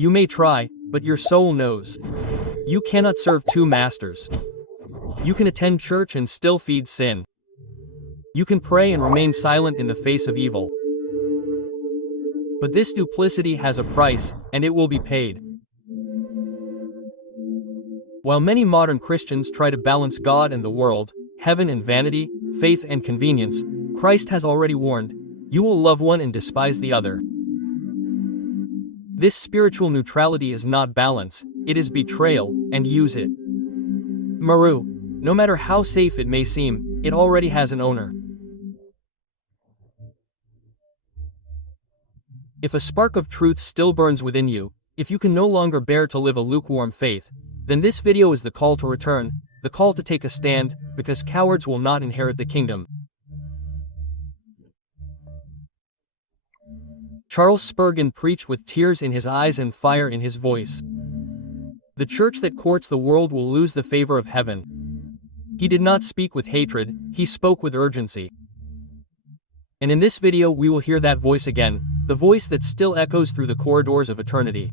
You may try, but your soul knows. You cannot serve two masters. You can attend church and still feed sin. You can pray and remain silent in the face of evil. But this duplicity has a price, and it will be paid. While many modern Christians try to balance God and the world, heaven and vanity, faith and convenience, Christ has already warned, you will love one and despise the other. This spiritual neutrality is not balance, it is betrayal, and use it. Maru, no matter how safe it may seem, it already has an owner. If a spark of truth still burns within you, if you can no longer bear to live a lukewarm faith, then this video is the call to return, the call to take a stand, because cowards will not inherit the kingdom. Charles Spurgeon preached with tears in his eyes and fire in his voice. The church that courts the world will lose the favor of heaven. He did not speak with hatred, he spoke with urgency. And in this video we will hear that voice again, the voice that still echoes through the corridors of eternity.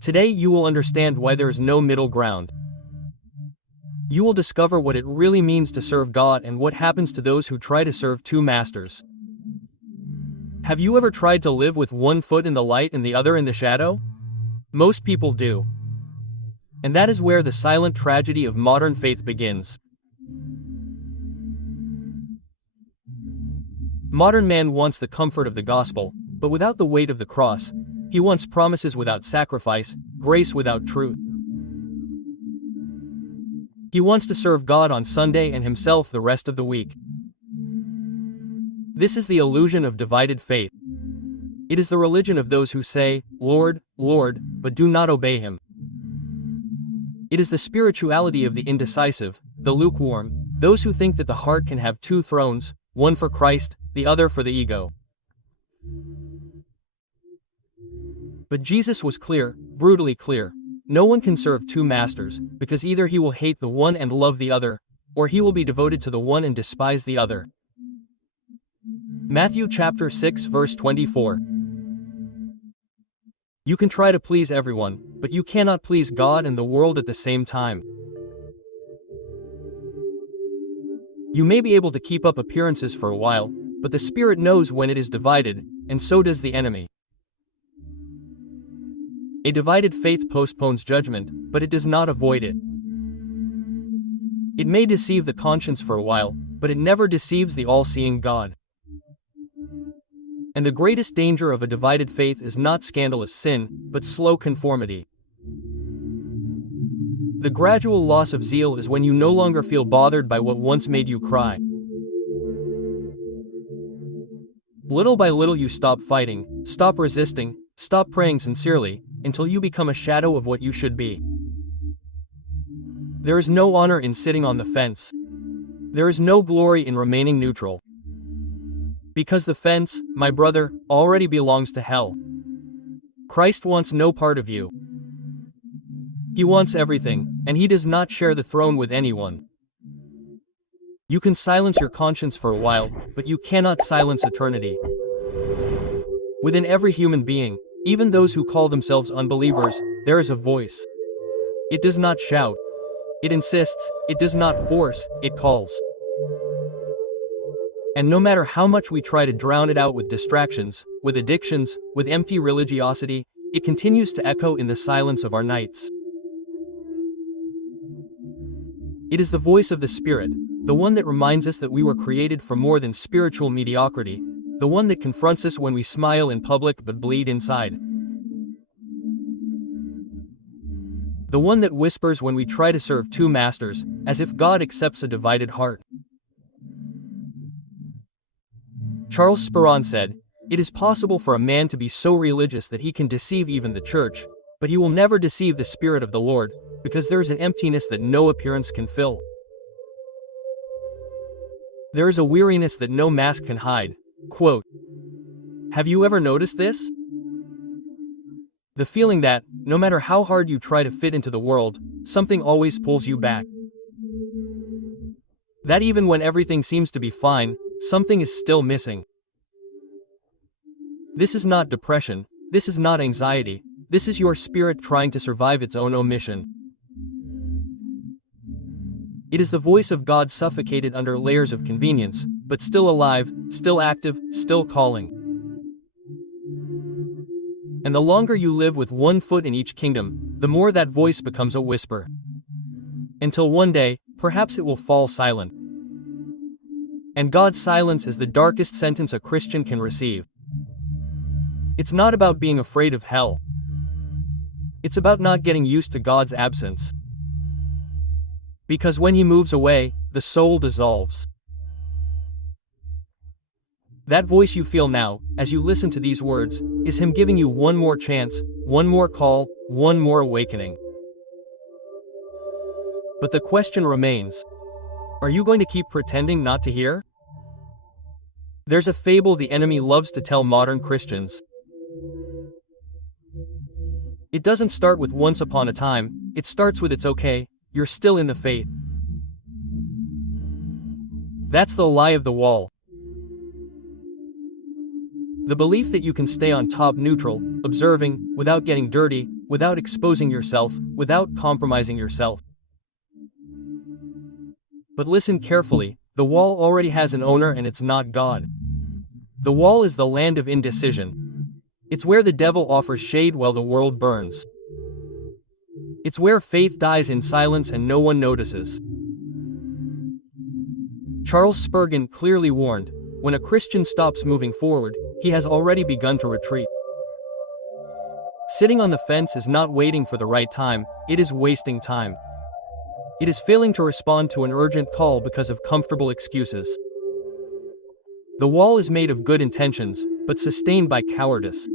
Today you will understand why there is no middle ground. You will discover what it really means to serve God and what happens to those who try to serve two masters. Have you ever tried to live with one foot in the light and the other in the shadow? Most people do. And that is where the silent tragedy of modern faith begins. Modern man wants the comfort of the gospel, but without the weight of the cross. He wants promises without sacrifice, grace without truth. He wants to serve God on Sunday and himself the rest of the week. This is the illusion of divided faith. It is the religion of those who say, Lord, Lord, but do not obey him. It is the spirituality of the indecisive, the lukewarm, those who think that the heart can have two thrones, one for Christ, the other for the ego. But Jesus was clear, brutally clear. No one can serve two masters, because either he will hate the one and love the other, or he will be devoted to the one and despise the other. Matthew chapter 6 verse 24. You can try to please everyone, but you cannot please God and the world at the same time. You may be able to keep up appearances for a while, but the Spirit knows when it is divided, and so does the enemy. A divided faith postpones judgment, but it does not avoid it. It may deceive the conscience for a while, but it never deceives the all-seeing God. And the greatest danger of a divided faith is not scandalous sin, but slow conformity. The gradual loss of zeal is when you no longer feel bothered by what once made you cry. Little by little you stop fighting, stop resisting, stop praying sincerely, until you become a shadow of what you should be. There is no honor in sitting on the fence. There is no glory in remaining neutral. Because the fence, my brother, already belongs to hell. Christ wants no part of you. He wants everything, and he does not share the throne with anyone. You can silence your conscience for a while, but you cannot silence eternity. Within every human being, even those who call themselves unbelievers, there is a voice. It does not shout. It insists, it does not force, it calls. And no matter how much we try to drown it out with distractions, with addictions, with empty religiosity, it continues to echo in the silence of our nights. It is the voice of the Spirit, the one that reminds us that we were created for more than spiritual mediocrity, the one that confronts us when we smile in public but bleed inside. The one that whispers when we try to serve two masters, as if God accepts a divided heart. Charles Spurgeon said, "It is possible for a man to be so religious that he can deceive even the church, but he will never deceive the Spirit of the Lord, because there is an emptiness that no appearance can fill. There is a weariness that no mask can hide." Quote, have you ever noticed this? The feeling that, no matter how hard you try to fit into the world, something always pulls you back. That even when everything seems to be fine, something is still missing. This is not depression, This is not anxiety. This is your spirit trying to survive its own omission. It is the voice of God suffocated under layers of convenience, but still alive, still active, still calling. And the longer you live with one foot in each kingdom, the more that voice becomes a whisper. Until one day, perhaps it will fall silent. And God's silence is the darkest sentence a Christian can receive. It's not about being afraid of hell. It's about not getting used to God's absence. Because when He moves away, the soul dissolves. That voice you feel now, as you listen to these words, is Him giving you one more chance, one more call, one more awakening. But the question remains, are you going to keep pretending not to hear? There's a fable the enemy loves to tell modern Christians. It doesn't start with once upon a time, it starts with it's okay, you're still in the faith. That's the lie of the wall. The belief that you can stay on top neutral, observing, without getting dirty, without exposing yourself, without compromising yourself. But listen carefully, the wall already has an owner and it's not God. The wall is the land of indecision. It's where the devil offers shade while the world burns. It's where faith dies in silence and no one notices. Charles Spurgeon clearly warned, when a Christian stops moving forward, he has already begun to retreat. Sitting on the fence is not waiting for the right time, it is wasting time. It is failing to respond to an urgent call because of comfortable excuses. The wall is made of good intentions, but sustained by cowardice.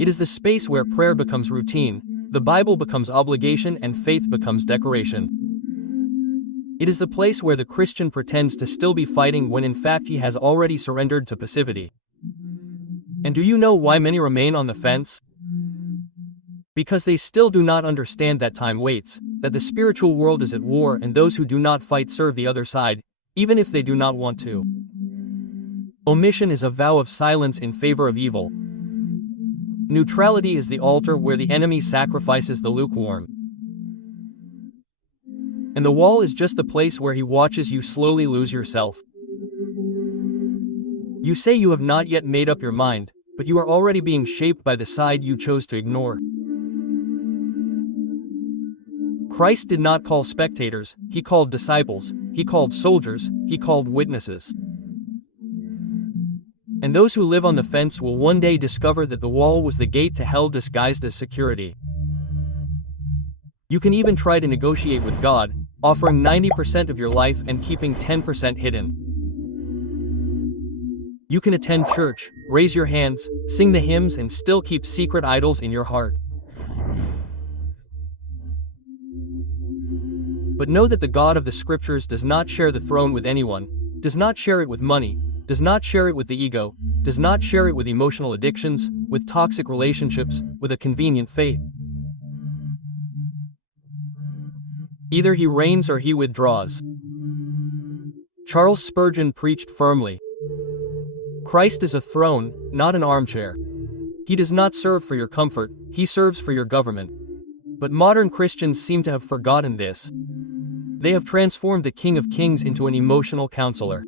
It is the space where prayer becomes routine, the Bible becomes obligation, and faith becomes decoration. It is the place where the Christian pretends to still be fighting when in fact he has already surrendered to passivity. And do you know why many remain on the fence? Because they still do not understand that time waits, that the spiritual world is at war and those who do not fight serve the other side, even if they do not want to. Omission is a vow of silence in favor of evil. Neutrality is the altar where the enemy sacrifices the lukewarm. And the wall is just the place where he watches you slowly lose yourself. You say you have not yet made up your mind, but you are already being shaped by the side you chose to ignore. Christ did not call spectators, He called disciples, He called soldiers, He called witnesses. And those who live on the fence will one day discover that the wall was the gate to hell disguised as security. You can even try to negotiate with God, offering 90% of your life and keeping 10% hidden. You can attend church, raise your hands, sing the hymns, and still keep secret idols in your heart. But know that the God of the Scriptures does not share the throne with anyone, does not share it with money, does not share it with the ego, does not share it with emotional addictions, with toxic relationships, with a convenient faith. Either He reigns or He withdraws. Charles Spurgeon preached firmly. Christ is a throne, not an armchair. He does not serve for your comfort, He serves for your government. But modern Christians seem to have forgotten this. They have transformed the King of Kings into an emotional counselor.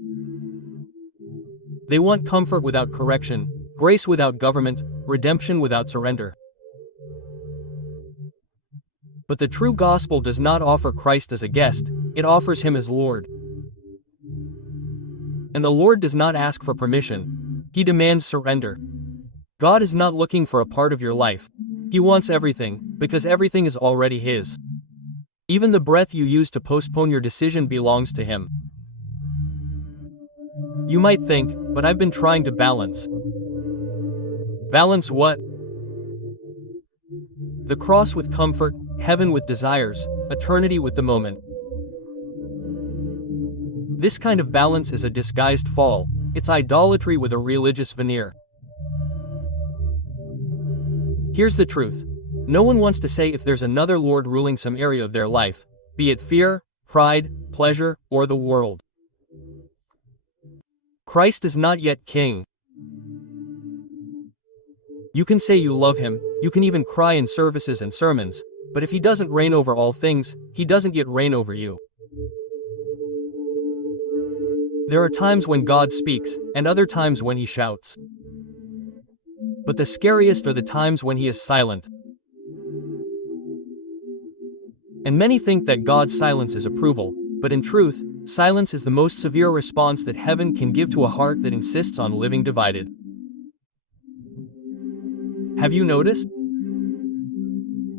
They want comfort without correction, grace without government, redemption without surrender. But the true gospel does not offer Christ as a guest, it offers Him as Lord. And the Lord does not ask for permission, He demands surrender. God is not looking for a part of your life. He wants everything, because everything is already His. Even the breath you use to postpone your decision belongs to Him. You might think, but I've been trying to balance. Balance what? The cross with comfort, heaven with desires, eternity with the moment. This kind of balance is a disguised fall, it's idolatry with a religious veneer. Here's the truth. No one wants to say if there's another Lord ruling some area of their life, be it fear, pride, pleasure, or the world. Christ is not yet King. You can say you love him, you can even cry in services and sermons, but if he doesn't reign over all things, he doesn't yet reign over you. There are times when God speaks, and other times when he shouts. But the scariest are the times when he is silent. And many think that God's silence is approval, but in truth, silence is the most severe response that heaven can give to a heart that insists on living divided. Have you noticed?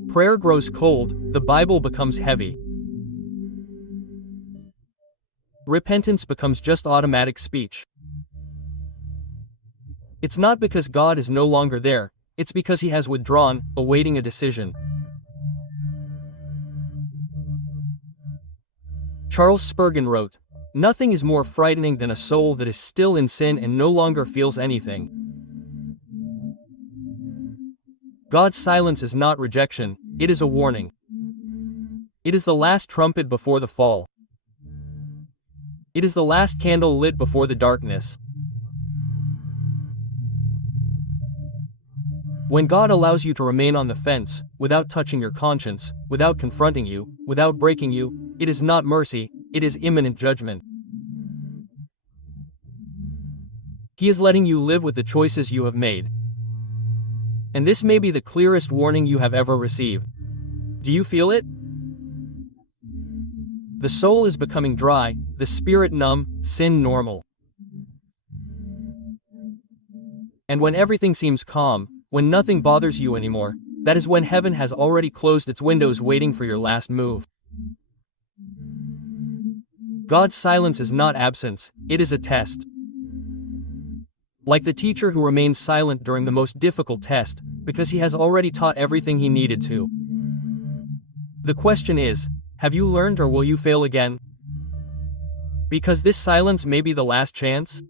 Prayer grows cold, the Bible becomes heavy. Repentance becomes just automatic speech. It's not because God is no longer there, it's because he has withdrawn, awaiting a decision. Charles Spurgeon wrote, "Nothing is more frightening than a soul that is still in sin and no longer feels anything." God's silence is not rejection, it is a warning. It is the last trumpet before the fall. It is the last candle lit before the darkness. When God allows you to remain on the fence, without touching your conscience, without confronting you, without breaking you, it is not mercy, it is imminent judgment. He is letting you live with the choices you have made. And this may be the clearest warning you have ever received. Do you feel it? The soul is becoming dry, the spirit numb, sin normal. And when everything seems calm, when nothing bothers you anymore, that is when heaven has already closed its windows waiting for your last move. God's silence is not absence, it is a test. Like the teacher who remains silent during the most difficult test, because he has already taught everything he needed to. The question is, have you learned or will you fail again? Because this silence may be the last chance?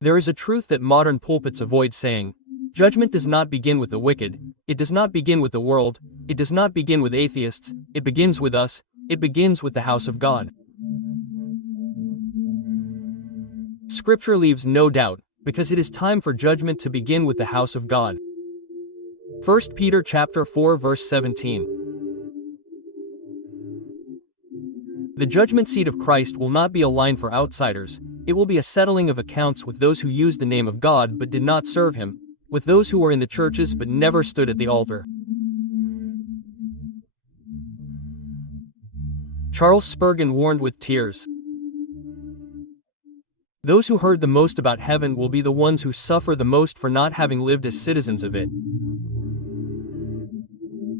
There is a truth that modern pulpits avoid saying. Judgment does not begin with the wicked, it does not begin with the world, it does not begin with atheists, it begins with us, it begins with the house of God. Scripture leaves no doubt, because it is time for judgment to begin with the house of God. 1 Peter chapter 4 verse 17. The judgment seat of Christ will not be a line for outsiders, it will be a settling of accounts with those who used the name of God but did not serve him, with those who were in the churches but never stood at the altar. Charles Spurgeon warned with tears. Those who heard the most about heaven will be the ones who suffer the most for not having lived as citizens of it.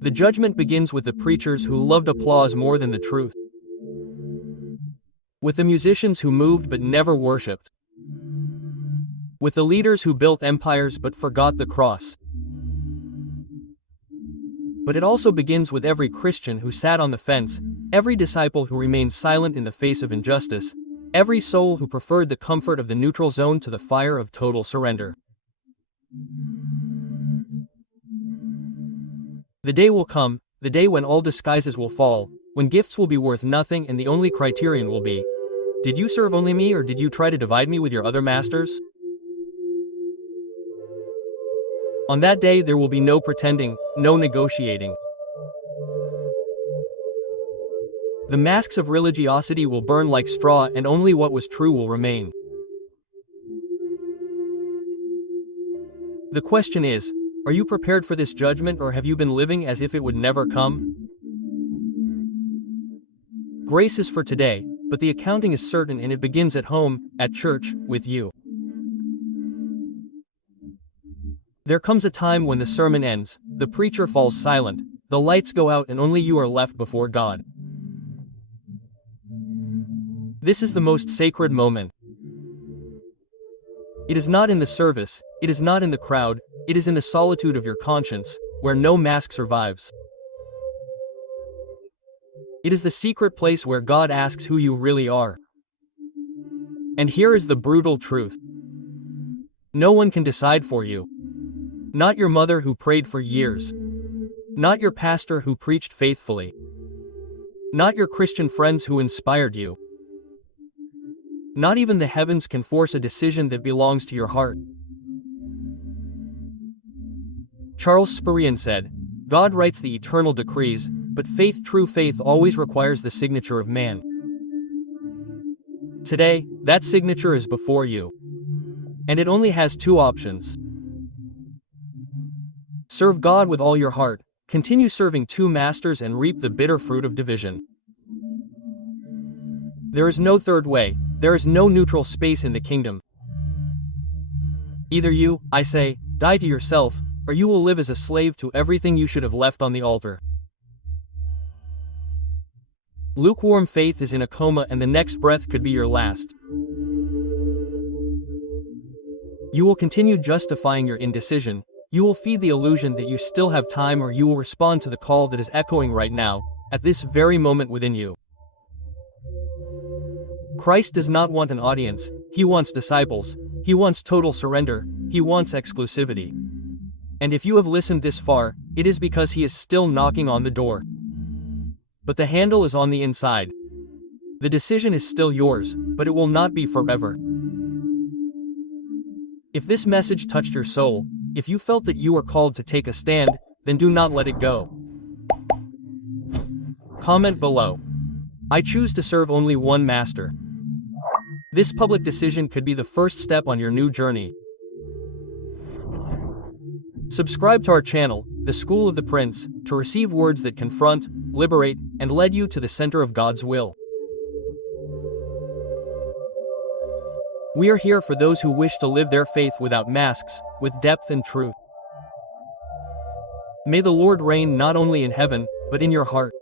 The judgment begins with the preachers who loved applause more than the truth. With the musicians who moved but never worshipped. With the leaders who built empires but forgot the cross. But it also begins with every Christian who sat on the fence, every disciple who remained silent in the face of injustice, every soul who preferred the comfort of the neutral zone to the fire of total surrender. The day will come, the day when all disguises will fall, when gifts will be worth nothing and the only criterion will be, did you serve only me or did you try to divide me with your other masters? On that day there will be no pretending, no negotiating. The masks of religiosity will burn like straw and only what was true will remain. The question is, are you prepared for this judgment or have you been living as if it would never come? Grace is for today, but the accounting is certain and it begins at home, at church, with you. There comes a time when the sermon ends, the preacher falls silent, the lights go out and only you are left before God. This is the most sacred moment. It is not in the service, it is not in the crowd, it is in the solitude of your conscience, where no mask survives. It is the secret place where God asks who you really are. And here is the brutal truth. No one can decide for you. Not your mother who prayed for years. Not your pastor who preached faithfully. Not your Christian friends who inspired you. Not even the heavens can force a decision that belongs to your heart. Charles Spurgeon said, "God writes the eternal decrees, but true faith always requires the signature of man." Today, that signature is before you. And it only has two options. Serve God with all your heart, continue serving two masters and reap the bitter fruit of division. There is no third way, there is no neutral space in the kingdom. Either you, I say, die to yourself, or you will live as a slave to everything you should have left on the altar. Lukewarm faith is in a coma and the next breath could be your last. You will continue justifying your indecision, you will feed the illusion that you still have time, or you will respond to the call that is echoing right now, at this very moment within you. Christ does not want an audience, he wants disciples, he wants total surrender, he wants exclusivity. And if you have listened this far, it is because he is still knocking on the door. But the handle is on the inside. The decision is still yours, but it will not be forever. If this message touched your soul, if you felt that you were called to take a stand, then do not let it go. Comment below. I choose to serve only one master. This public decision could be the first step on your new journey. Subscribe to our channel, The School of the Prince, to receive words that confront, liberate, and lead you to the center of God's will. We are here for those who wish to live their faith without masks, with depth and truth. May the Lord reign not only in heaven, but in your heart.